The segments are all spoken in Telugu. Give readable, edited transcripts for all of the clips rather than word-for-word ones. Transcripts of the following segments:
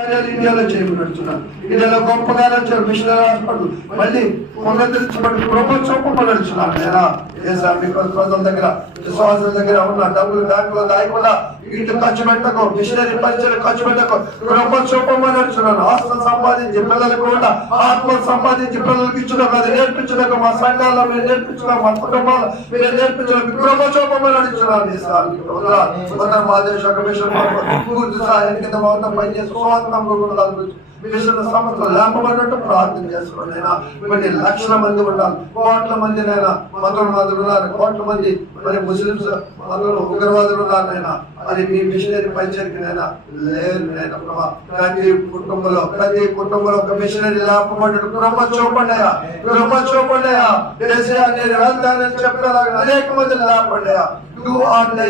ఇండియాలో చేయబడుతున్నారు. ఇండియాలో గొప్పగా నడిచారు మిషనరీ హాస్పిటల్ మళ్ళీ పునరుద్ధరించబడి ప్రభుత్వం నడుచున్నారు. లేదా ప్రజల దగ్గర విశ్వాసుల దగ్గర ఉన్న డబ్బులు బ్యాంకులో దాయకుండా ఇటు ఖర్చు పెట్టకు, మిషనరీ పరిచయం ఖర్చు పెట్టకు, ప్రభుత్వం నడుచున్నారు. ఆస్తులు సంపాదించి పిల్లలకు కూడా ఆత్మలు సంపాదించి పిల్లలకి ఇచ్చడం, అది నేర్పించడం మా సంఘాల్లో మీరు నేర్పించడం, మా కుటుంబాలు మీరు నేర్పించడం ప్రభుత్వం నడుచున్నారు. మా దేశ కమిషన్ పూర్తి సహాయం కింద మొత్తం పనిచేసి సంవత్సరం లేపబడినట్టు ప్రార్థన చేసుకోండి. కొన్ని లక్షల మంది ఉండాలి, కోట్ల మంది నైనా మంత్రులు ఉన్నారు, కోట్ల మంది మరి ముస్లింస్ అందరూ ఉగ్రవాదులు ఉన్నారు నైనా. మరి మీ మిషనరీ పంచాయతీనైనా లేదు నైనా. ప్రతి కుటుంబంలో ఒక మిషనరీ లేపబడ్డాడు. కృప చూపండియా దేశాన్ని వెళ్తానని చెప్పేలాగా అనేక మంది లేపబడ్డాయా.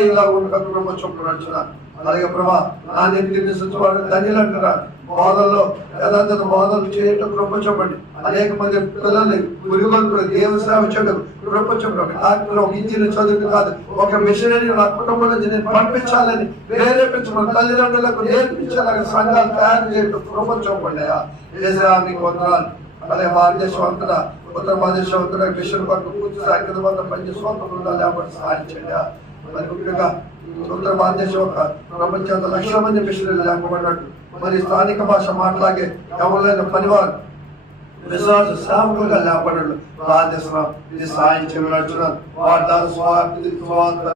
ఇలా ఉండగా కృప చూపడుతున్నారు. అలాగే ప్రభా నా నెత్తిని శుద్ధవాడు ధనిలు అంటున్నారు. బోధనలో యథార్థత బోధనలు చేయటం కృప చూపండి. అనేక మంది పిల్లల్ని గురుగొల్పులు దేవ సేవ చేయడం కృప చూపండి. డాక్టర్ ఒక ఇంజనీర్ చదువు కాదు, ఒక మిషనరీ నా కుటుంబం నుంచి నేను పంపించాలని ప్రేరేపించమని తల్లిదండ్రులకు నేర్పించాలని సంఘాలు తయారు చేయడం కృప చూపండి. మీకు వందనాలు. అలాగే భారతదేశం అంతటా ఉత్తర భారతదేశం అంతటా మిషన్ కొరకు పూర్తి సాంకేతిక మొత్తం పనిచేసి సొంత బృందాలు లేకపోతే సాధించండి. మరి ముఖ్యంగా ఉత్తర భారతదేశం ఒక ప్రపంచంత లక్షల మంది మిషనరీలు లేకపోబడినట్టు మరి స్థానిక భాష మాట్లాగే ఎవరైనా పనివారు విశ్వాస సేవకులుగా లేపబడ్డాడు. ప్రార్థిస్తున్నాం, ఇది సాయం చేయమని వారి ద్వారా స్వార్థ